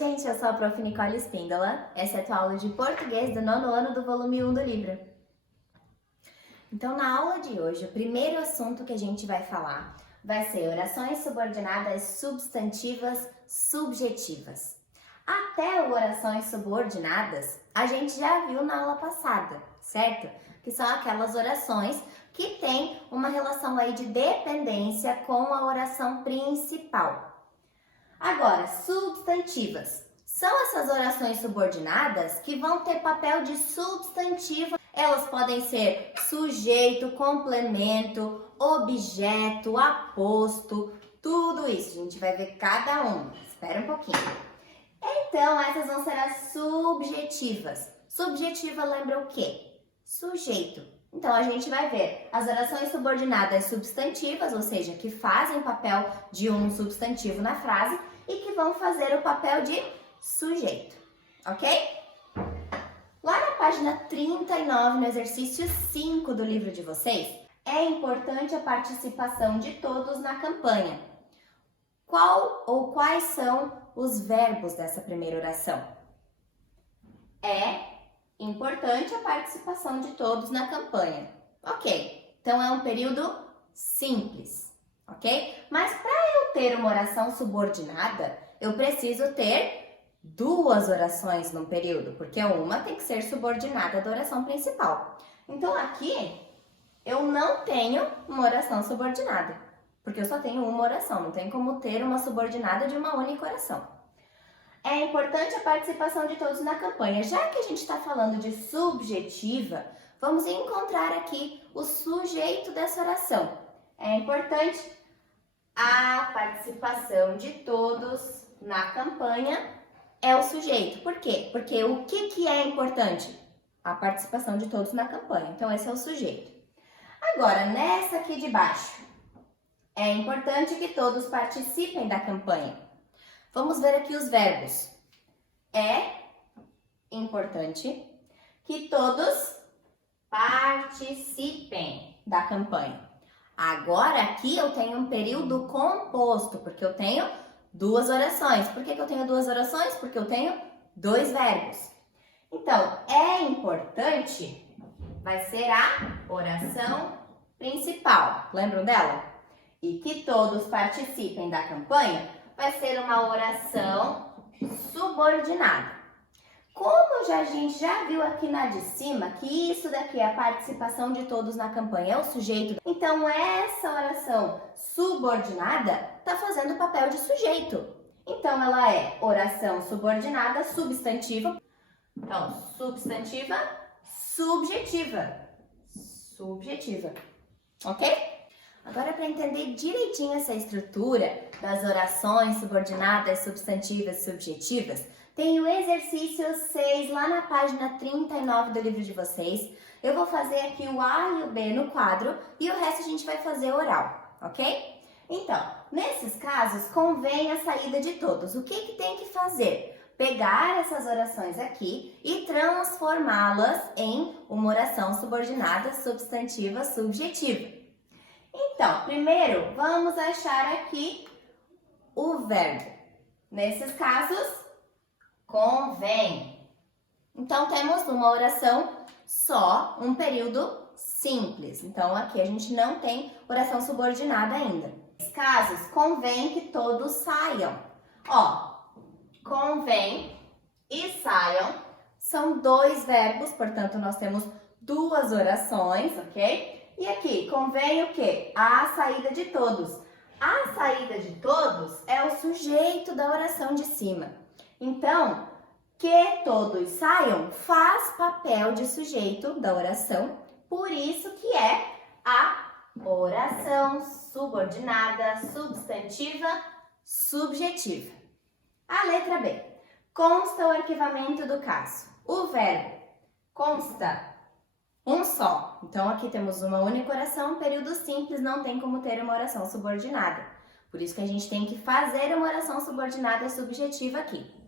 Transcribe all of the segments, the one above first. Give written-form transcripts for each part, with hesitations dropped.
Gente, eu sou a Prof. Nicole Espíndola, essa é a tua aula de português do 9º ano do volume 1 do livro. Então, na aula de hoje, o primeiro assunto que a gente vai falar vai ser orações subordinadas substantivas subjetivas. Até orações subordinadas, a gente já viu na aula passada, certo? Que são aquelas orações que têm uma relação aí de dependência com a oração principal. Agora, substantivas. São essas orações subordinadas que vão ter papel de substantivo. Elas podem ser sujeito, complemento, objeto, aposto, tudo isso. A gente vai ver cada uma. Espera um pouquinho. Então, essas vão ser as subjetivas. Subjetiva lembra o quê? Sujeito. Então, a gente vai ver as orações subordinadas substantivas, ou seja, que fazem o papel de um substantivo na frase e que vão fazer o papel de sujeito, ok? Lá na página 39, no exercício 5 do livro de vocês, é importante a participação de todos na campanha. Qual ou quais são os verbos dessa primeira oração? É importante a participação de todos na campanha. Ok, então é um período simples, ok? Mas para eu ter uma oração subordinada, eu preciso ter duas orações num período, porque uma tem que ser subordinada da oração principal. Então aqui eu não tenho uma oração subordinada, porque eu só tenho uma oração, não tem como ter uma subordinada de uma única oração. É importante a participação de todos na campanha. Já que a gente está falando de subjetiva, vamos encontrar aqui o sujeito dessa oração. É importante a participação de todos na campanha é o sujeito. Por quê? Porque o que é importante? A participação de todos na campanha. Então, esse é o sujeito. Agora, nessa aqui de baixo, é importante que todos participem da campanha. Vamos ver aqui os verbos. É importante que todos participem da campanha. Agora aqui eu tenho um período composto, porque eu tenho duas orações. Por que eu tenho duas orações? Porque eu tenho dois verbos. Então, é importante vai ser a oração principal. Lembram dela? E que todos participem da campanha vai ser uma oração subordinada. Como a gente já viu aqui na de cima, que isso daqui é a participação de todos na campanha, é o sujeito. Então, essa oração subordinada está fazendo o papel de sujeito. Então, ela é oração subordinada substantiva. Então, substantiva, subjetiva. Subjetiva. Ok? Agora, para entender direitinho essa estrutura das orações subordinadas, substantivas e subjetivas, tem o exercício 6 lá na página 39 do livro de vocês. Eu vou fazer aqui o A e o B no quadro e o resto a gente vai fazer oral, ok? Então, nesses casos, convém a saída de todos. O que tem que fazer? Pegar essas orações aqui e transformá-las em uma oração subordinada, substantiva, subjetiva. Então, primeiro, vamos achar aqui o verbo. Nesses casos, convém. Então, temos uma oração só, um período simples. Então, aqui a gente não tem oração subordinada ainda. Nesses casos, convém que todos saiam. Ó, convém e saiam são dois verbos, portanto, nós temos duas orações, ok? E aqui, convém o quê? A saída de todos. A saída de todos é o sujeito da oração de cima. Então, que todos saiam faz papel de sujeito da oração, por isso que é a oração subordinada, substantiva, subjetiva. A letra B. Consta o arquivamento do caso. O verbo consta um só. Então, aqui temos uma única oração, período simples, não tem como ter uma oração subordinada. Por isso que a gente tem que fazer uma oração subordinada subjetiva aqui.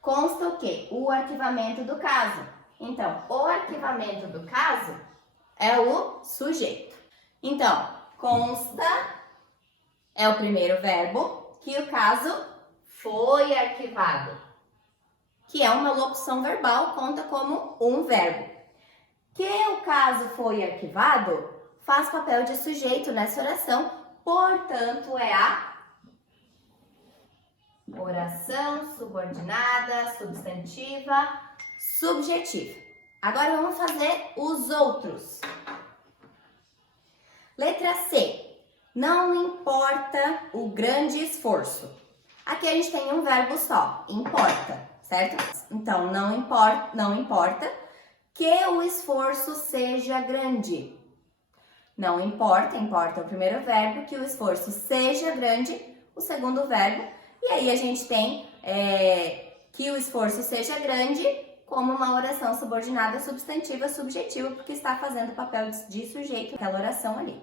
Consta o quê? O arquivamento do caso. Então, o arquivamento do caso é o sujeito. Então, consta é o primeiro verbo que o caso foi arquivado. que é uma locução verbal, conta como um verbo. Que o caso foi arquivado faz papel de sujeito nessa oração, portanto, é a oração subordinada, substantiva, subjetiva. Agora vamos fazer os outros. Letra C. Não importa o grande esforço. Aqui a gente tem um verbo só, importa, certo? Então, não importa que o esforço seja grande. Não importa, importa o primeiro verbo, que o esforço seja grande, o segundo verbo. E aí a gente tem que o esforço seja grande como uma oração subordinada substantiva subjetiva, porque está fazendo o papel de sujeito naquela oração ali.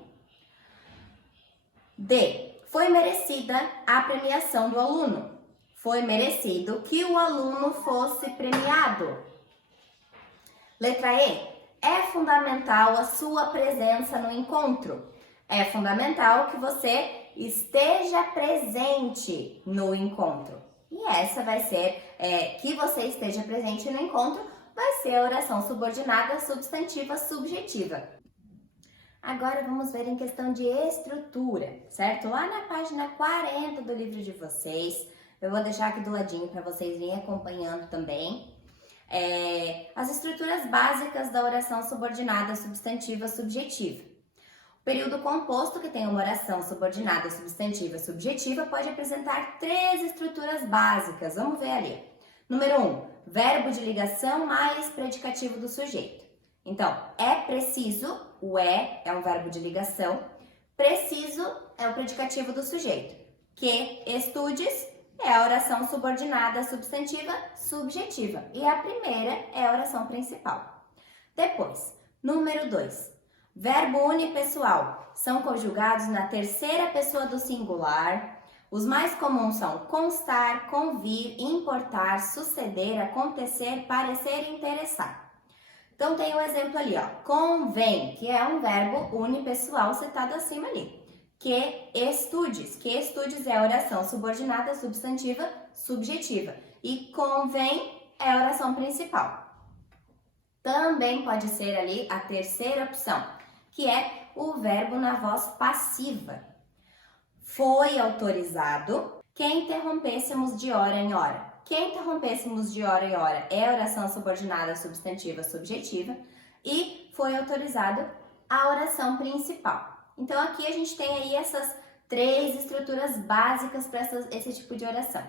D. Foi merecida a premiação do aluno. Foi merecido que o aluno fosse premiado. Letra E. É fundamental a sua presença no encontro. É fundamental que você esteja presente no encontro. E essa vai ser, que você esteja presente no encontro, vai ser a oração subordinada substantiva subjetiva. Agora vamos ver em questão de estrutura, certo? Lá na página 40 do livro de vocês, eu vou deixar aqui do ladinho para vocês virem acompanhando também. As estruturas básicas da oração subordinada substantiva subjetiva. O período composto, que tem uma oração subordinada substantiva subjetiva, pode apresentar 3 estruturas básicas. Vamos ver ali. Número 1, verbo de ligação mais predicativo do sujeito. Então, é preciso, o é um verbo de ligação, preciso é o predicativo do sujeito. Que estudes é a oração subordinada substantiva subjetiva. E a primeira é a oração principal. Depois, número 2. Verbo unipessoal. São conjugados na terceira pessoa do singular. Os mais comuns são constar, convir, importar, suceder, acontecer, parecer e interessar. Então tem um exemplo ali, ó. Convém, que é um verbo unipessoal citado acima ali. Que estudes é a oração subordinada substantiva subjetiva. E convém é a oração principal. Também pode ser ali a terceira opção, que é o verbo na voz passiva. Foi autorizado que interrompêssemos de hora em hora. Que interrompêssemos de hora em hora é a oração subordinada substantiva subjetiva. E foi autorizado a oração principal. Então, aqui a gente tem aí essas 3 estruturas básicas para esse tipo de oração.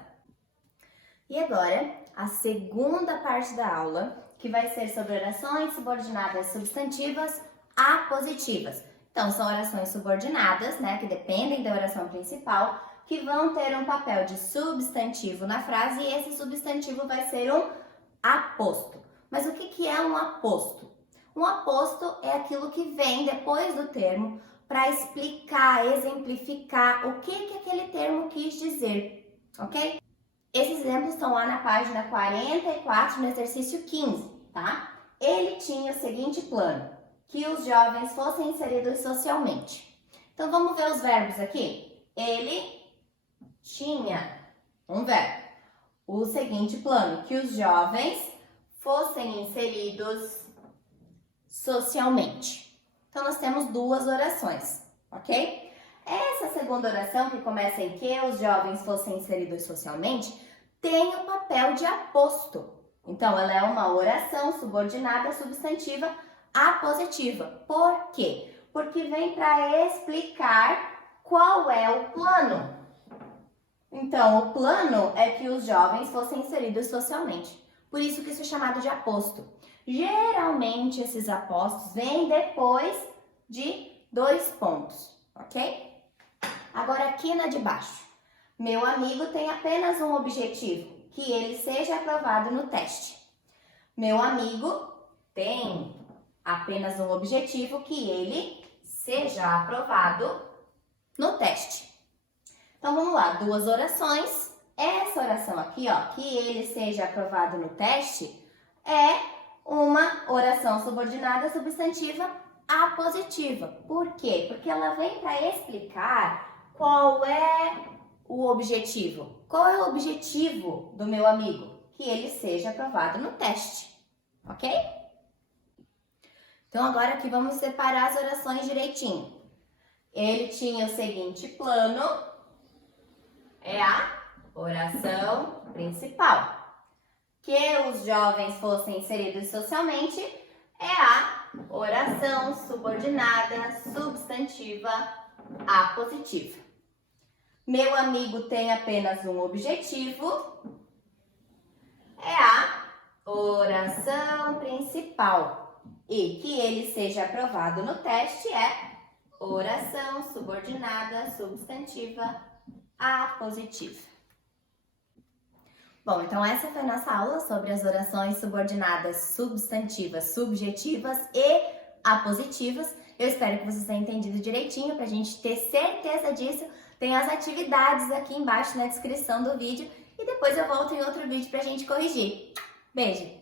E agora, a segunda parte da aula, que vai ser sobre orações subordinadas substantivas apositivas. Então, são orações subordinadas, né, que dependem da oração principal, que vão ter um papel de substantivo na frase e esse substantivo vai ser um aposto. Mas o que é um aposto? Um aposto é aquilo que vem depois do termo para explicar, exemplificar o que aquele termo quis dizer, ok? Esses exemplos estão lá na página 44, no exercício 15, tá? Ele tinha o seguinte plano, que os jovens fossem inseridos socialmente. Então, vamos ver os verbos aqui. Ele tinha um verbo. O seguinte plano, que os jovens fossem inseridos socialmente. Então, nós temos 2 orações, ok? Essa segunda oração, que começa em que os jovens fossem inseridos socialmente, tem o papel de aposto. Então, ela é uma oração subordinada substantiva apositiva. Por quê? Porque vem para explicar qual é o plano. Então, o plano é que os jovens fossem inseridos socialmente. Por isso que isso é chamado de aposto. Geralmente, esses apostos vêm depois de 2 pontos, ok? Agora, aqui na de baixo. Meu amigo tem apenas um objetivo, que ele seja aprovado no teste. Meu amigo tem apenas um objetivo, que ele seja aprovado no teste. Então, vamos lá. 2 orações. Essa oração aqui, ó, que ele seja aprovado no teste, é uma oração subordinada substantiva apositiva. Por quê? Porque ela vem para explicar qual é o objetivo. Qual é o objetivo do meu amigo? que ele seja aprovado no teste, ok? Então agora aqui vamos separar as orações direitinho. Ele tinha o seguinte plano, é a oração principal. Que os jovens fossem inseridos socialmente é a oração subordinada substantiva apositiva. Meu amigo tem apenas um objetivo é a oração principal. E que ele seja aprovado no teste é oração subordinada substantiva apositiva. Bom, então essa foi a nossa aula sobre as orações subordinadas substantivas, subjetivas e apositivas. Eu espero que vocês tenham entendido direitinho. Para a gente ter certeza disso, tem as atividades aqui embaixo na descrição do vídeo e depois eu volto em outro vídeo para a gente corrigir. Beijo!